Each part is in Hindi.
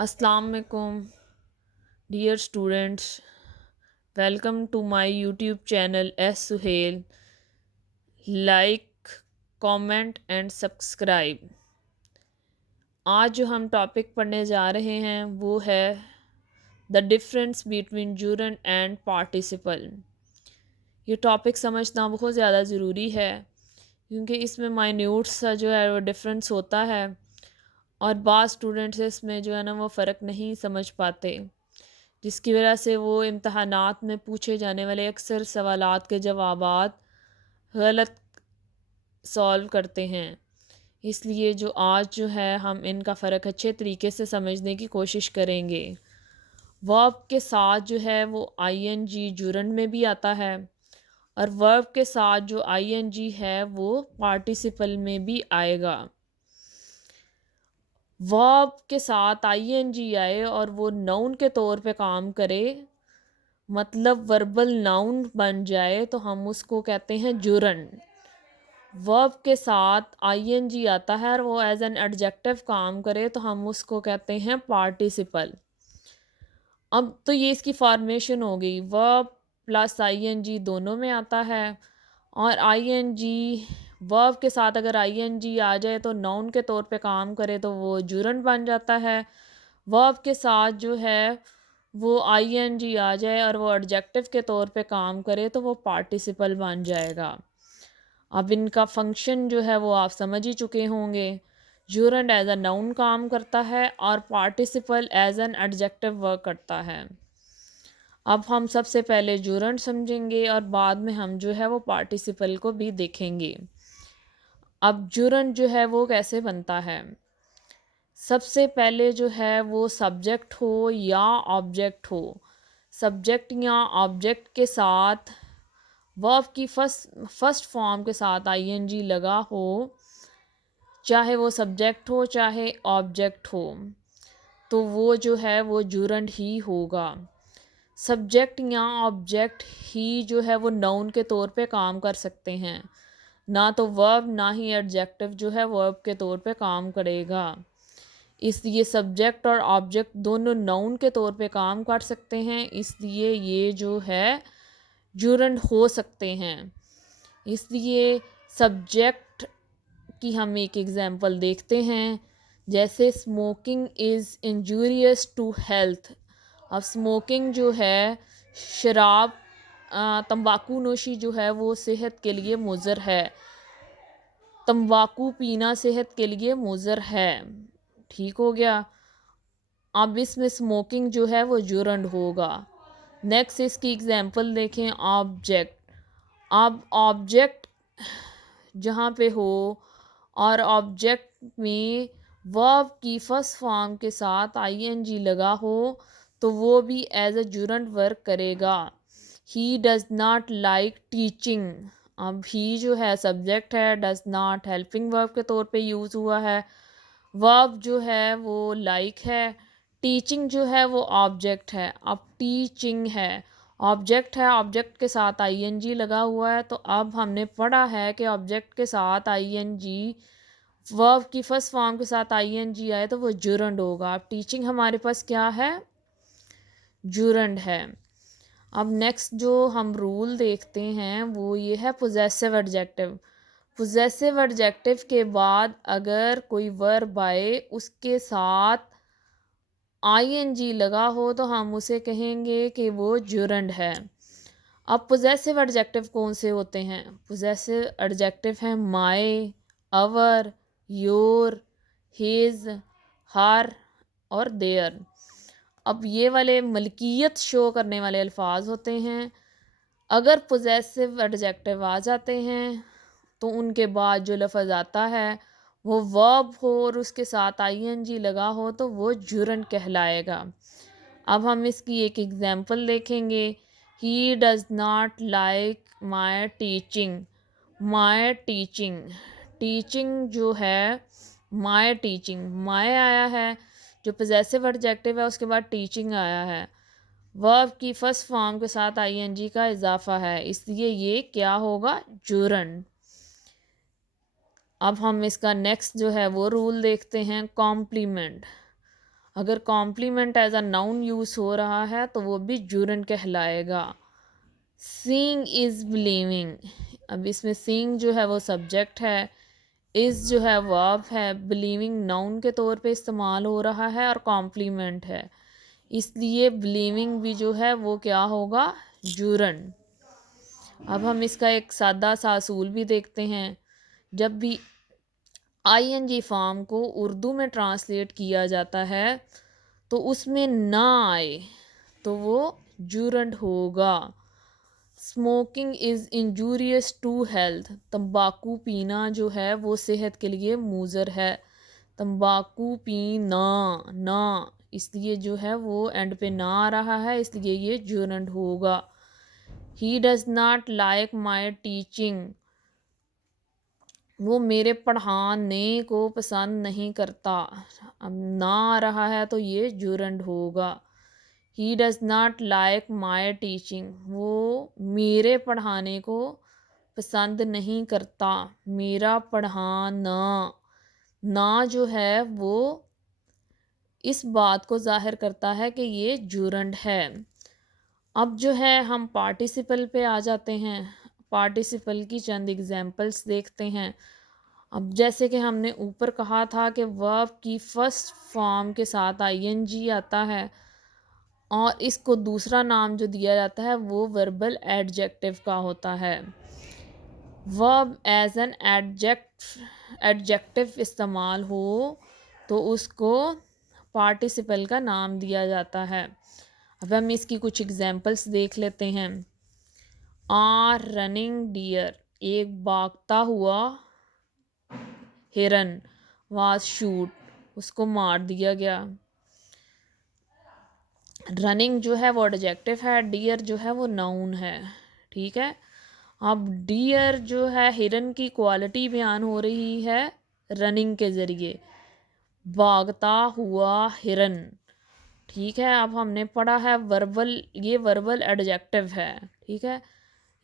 अस्सलाम वालेकुम dear students, welcome to my YouTube channel S Suhel. Like, comment and subscribe. आज जो हम टॉपिक पढ़ने जा रहे हैं वो है the difference between Juran and participle. ये टॉपिक समझना बहुत ज़्यादा ज़रूरी है क्योंकि इसमें माइन्यूट सा जो है वो डिफरेंस होता है और बाज़ स्टूडेंट्स इसमें जो है ना वो फ़र्क नहीं समझ पाते, जिसकी वजह से वो इम्तहानात में पूछे जाने वाले अक्सर सवालात के जवाबात गलत सॉल्व करते हैं। इसलिए जो आज जो है हम इनका फ़र्क अच्छे तरीके से समझने की कोशिश करेंगे। वर्ब के साथ जो है वो आईएनजी जुरंड में भी आता है और वर्ब के साथ जो आईएनजी है वो पार्टिसिपल में भी आएगा। वर्ब के साथ आईएनजी आए और वो नाउन के तौर पे काम करे, मतलब वर्बल नाउन बन जाए, तो हम उसको कहते हैं जुरंड। वर्ब के साथ आईएनजी आता है और वो एज एन एडजेक्टिव काम करे तो हम उसको कहते हैं पार्टिसिपल। अब तो ये इसकी फॉर्मेशन हो गई, वर्ब प्लस आईएनजी दोनों में आता है। और आईएनजी वर्ब के साथ अगर आईएनजी आ जाए तो नाउन के तौर पे काम करे तो वो जुरंड बन जाता है। वर्ब के साथ जो है वो आईएनजी आ जाए और वो एडजेक्टिव के तौर पे काम करे तो वो पार्टिसिपल बन जाएगा। अब इनका फंक्शन जो है वो आप समझ ही चुके होंगे। जूरंड एज अ नाउन काम करता है और participle as an adjective work करता है। अब हम सबसे पहले जूरंड समझेंगे और बाद में हम जो है वो पार्टिसिपल को भी देखेंगे। अब जूरंड जो है वो कैसे बनता है। सबसे पहले जो है वो सब्जेक्ट हो या ऑब्जेक्ट हो, सब्जेक्ट या ऑब्जेक्ट के साथ वर्ब की फर्स्ट फॉर्म के साथ आईएनजी लगा हो, चाहे वो सब्जेक्ट हो चाहे ऑब्जेक्ट हो, तो वो जो है वो जूरंड ही होगा। सब्जेक्ट या ऑब्जेक्ट ही जो है वो नाउन के तौर पे काम कर सकते हैं, ना तो वर्ब ना ही एडजेक्टिव जो है वर्ब के तौर पे काम करेगा। इसलिए सब्जेक्ट और ऑब्जेक्ट दोनों नाउन के तौर पे काम कर सकते हैं, इसलिए ये जो है जूरंड हो सकते हैं। इसलिए सब्जेक्ट की हम एक एग्जांपल देखते हैं, जैसे smoking is injurious to health. अब स्मोकिंग जो है शराब, तंबाकू नोशी जो है वो सेहत के लिए मुज़र है। तंबाकू पीना सेहत के लिए मुज़र है। ठीक हो गया। अब इसमें स्मोकिंग जो है वो जुरंड होगा। नेक्स्ट इसकी एग्जांपल देखें, ऑब्जेक्ट। अब ऑब्जेक्ट जहाँ पे हो और ऑब्जेक्ट में वर्ब की फर्स्ट फॉर्म के साथ आईएनजी लगा हो तो वो भी एज अ जुरंड वर्क करेगा। He does not like teaching. अब ही जो है सब्जेक्ट है, डज नॉट हेल्पिंग वर्ब के तौर पे यूज़ हुआ है। वर्ब जो है वो लाइक है। टीचिंग जो है वो ऑब्जेक्ट है। अब टीचिंग है, ऑब्जेक्ट है, ऑब्जेक्ट के साथ आईएनजी लगा हुआ है। तो अब हमने पढ़ा है कि ऑब्जेक्ट के साथ आईएनजी, वर्ब की फर्स्ट फॉर्म के साथ आईएनजी आए तो वो जुरंड होगा। अब टीचिंग हमारे पास क्या है, जुरंड है। अब नेक्स्ट जो हम रूल देखते हैं वो ये है पोजेसिव एडजेक्टिव। पोजेसिव एडजेक्टिव के बाद अगर कोई वर्ब आए उसके साथ आईएनजी लगा हो तो हम उसे कहेंगे कि वो जुरंड है। अब पोजेसिव एडजेक्टिव कौन से होते हैं। पोजेसिव एडजेक्टिव हैं माय, अवर, योर, हिज, हर और देयर। अब ये वाले मलकियत शो करने वाले अल्फाज होते हैं। अगर पोजेसिव एडजेक्टिव आ जाते हैं तो उनके बाद जो लफ्ज़ आता है वो वर्ब हो और उसके साथ आईएनजी लगा हो तो वो जुरंड कहलाएगा। अब हम इसकी एक एग्जांपल देखेंगे। He does not like my teaching. My teaching, teaching जो है, माय टीचिंग, माय आया है जो पोजेसिव एडजेक्टिव है, उसके बाद टीचिंग आया है, वर्ब की फर्स्ट फॉर्म के साथ आईएनजी का इजाफा है, इसलिए ये क्या होगा, जुरंड। अब हम इसका नेक्स्ट जो है वो रूल देखते हैं, कॉम्प्लीमेंट। अगर complement as a noun use हो रहा है तो वो भी जुरन कहलाएगा। सीइंग इज़ बिलीविंग, अब इसमें सीइंग जो है वो सब्जेक्ट है, इज़ जो है वर्ब है, बिलीविंग नाउन के तौर पे इस्तेमाल हो रहा है और कॉम्प्लीमेंट है, इसलिए बिलीविंग भी जो है वो क्या होगा, जुरन। अब हम इसका एक सादा सा असूल भी देखते हैं। जब भी आईएनजी फॉर्म को उर्दू में ट्रांसलेट किया जाता है तो उसमें ना आए तो वो जुरंड होगा। Smoking is injurious to health, तंबाकू पीना जो है वो सेहत के लिए मुज़र है। तंबाकू पीना ना, इसलिए जो है वो एंड पे ना आ रहा है, इसलिए ये जुरंड होगा। He does not like my teaching, वो मेरे पढ़ाने को पसंद नहीं करता। अब ना आ रहा है तो ये जुरंड होगा। He does not like my teaching, वो मेरे पढ़ाने को पसंद नहीं करता। मेरा पढ़ाना, ना जो है वो इस बात को ज़ाहिर करता है कि ये जुरंड है। अब जो है हम पार्टिसिपल पे आ जाते हैं। पार्टिसिपल की चंद एग्जांपल्स देखते हैं। अब जैसे कि हमने ऊपर कहा था कि वर्ब की फर्स्ट फॉर्म के साथ आईएनजी आता है और इसको दूसरा नाम जो दिया जाता है वो वर्बल एडजेक्टिव का होता है। वर्ब एज एन एडजेक्टिव इस्तेमाल हो तो उसको पार्टिसिपल का नाम दिया जाता है। अब हम इसकी कुछ एग्जांपल्स देख लेते हैं। आर रनिंग डियर, एक भागता हुआ हिरन, वाज शूट, उसको मार दिया गया। रनिंग जो है वो एडजेक्टिव है, डियर जो है वो नाउन है, ठीक है। अब डियर जो है हिरन की क्वालिटी बयान हो रही है रनिंग के ज़रिए, भागता हुआ हिरन, ठीक है। अब हमने पढ़ा है वर्बल, ये वर्बल एडजेक्टिव है, ठीक है।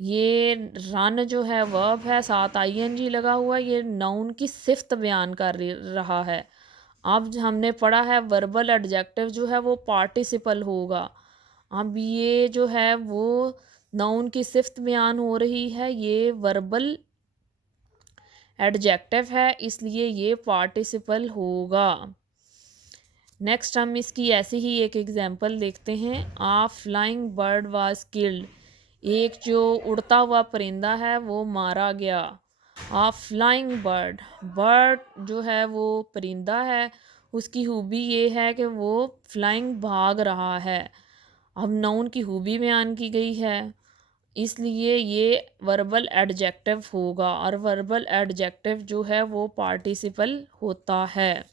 ये रन जो है वर्ब है, साथ आईएनजी लगा हुआ, ये नाउन की सिफ्त बयान कर रहा है। अब हमने पढ़ा है वर्बल एडजेक्टिव जो है वो पार्टिसिपल होगा। अब ये जो है वो नाउन की सिफ्त बयान हो रही है, ये वर्बल एडजेक्टिव है, इसलिए ये पार्टिसिपल होगा। नेक्स्ट हम इसकी ऐसी ही एक एग्जांपल देखते हैं। आ फ्लाइंग बर्ड वाज किल्ड, एक जो उड़ता हुआ परिंदा है वो मारा गया। आ फ्लाइंग बर्ड, बर्ड जो है वो परिंदा है, उसकी खूबी ये है कि वो फ्लाइंग भाग रहा है। अब नाउन की खूबी बयान की गई है, इसलिए ये वर्बल एडजेक्टिव होगा और वर्बल एडजेक्टिव जो है वो पार्टिसिपल होता है।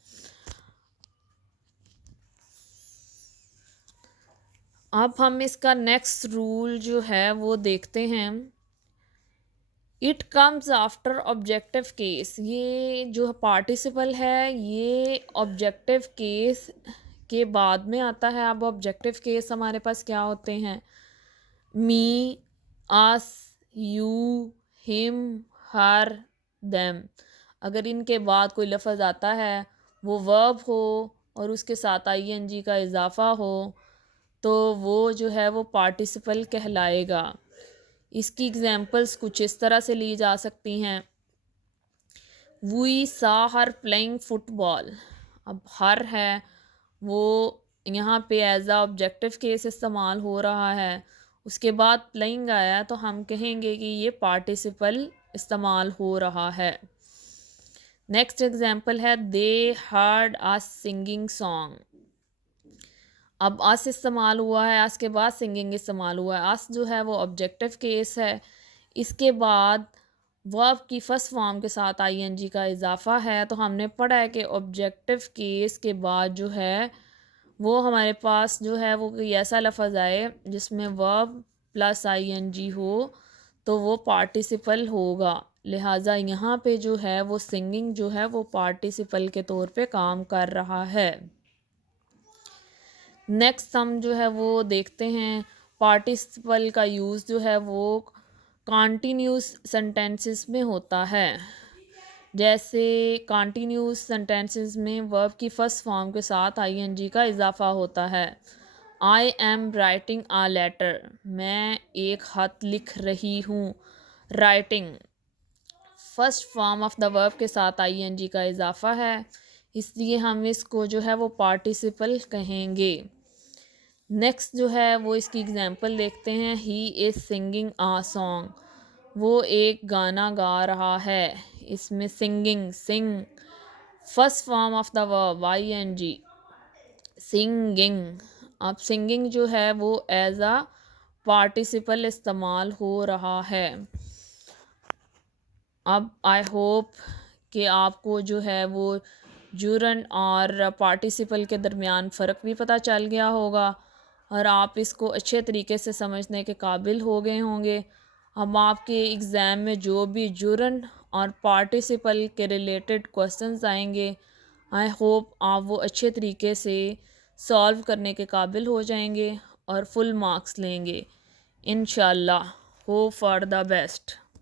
अब हम इसका नेक्स्ट रूल जो है वो देखते हैं। It comes after objective case, ये जो पार्टिसिपल है ये ऑब्जेक्टिव केस के बाद में आता है। अब ऑब्जेक्टिव केस हमारे पास क्या होते हैं, मी, अस, यू, हिम, हर, देम। अगर इनके बाद कोई लफ्ज़ आता है वो वर्ब हो और उसके साथ आईएनजी का इजाफा हो तो वो जो है वो पार्टिसिपल कहलाएगा। इसकी एग्जांपल्स कुछ इस तरह से ली जा सकती हैं। We saw her playing football, अब हर है वो यहाँ पे एज आ ऑब्जेक्टिव केस इस्तेमाल हो रहा है, उसके बाद प्लेइंग आया तो हम कहेंगे कि ये पार्टिसिपल इस्तेमाल हो रहा है। नेक्स्ट एग्जांपल है दे हर्ड अस सिंगिंग सॉन्ग, अब अस इस्तेमाल हुआ है, अस के बाद सिंगिंग इस्तेमाल हुआ है। अस जो है वो ऑब्जेक्टिव केस है, इसके बाद वर्ब की फर्स्ट फॉर्म के साथ आईएनजी का इजाफा है, तो हमने पढ़ा है कि ऑब्जेक्टिव केस के बाद जो है वो हमारे पास जो है वो कोई ऐसा लफ्ज़ आए जिसमें वर्ब प्लस आईएनजी हो तो वो पार्टिसिपल होगा। लिहाजा यहाँ पे जो है वो सिंगिंग जो है वो पार्टिसिपल के तौर पे काम कर रहा है। नेक्स्ट हम जो है वो देखते हैं पार्टिसिपल का यूज़ जो है वो कॉन्टिन्यूस सेंटेंसेस में होता है। जैसे कॉन्टिन्यूस सेंटेंसेस में वर्ब की फर्स्ट फॉर्म के साथ आईएनजी का इजाफा होता है। I am writing a letter, मैं एक खत लिख रही हूँ। Writing first form of the verb के साथ आईएनजी का इजाफा है, इसलिए हम इसको जो है वो पार्टिसिपल कहेंगे। नेक्स्ट जो है वो इसकी एग्जांपल देखते हैं। He is singing a song, वो एक गाना गा रहा है। इसमें singing, sing first form of the verb ING, singing. अब सिंगिंग जो है वो एज अ पार्टिसिपल इस्तेमाल हो रहा है। अब आई होप कि आपको जो है वो जुरन और पार्टिसिपल के दरमियान फ़र्क भी पता चल गया होगा और आप इसको अच्छे तरीके से समझने के काबिल हो गए होंगे। अब आपके एग्ज़ाम में जो भी जुरन और पार्टिसिपल के रिलेटेड क्वेश्चंस आएंगे, आई होप आप वो अच्छे तरीके से सॉल्व करने के काबिल हो जाएंगे और फुल मार्क्स लेंगे इंशाल्लाह। Hope for the best.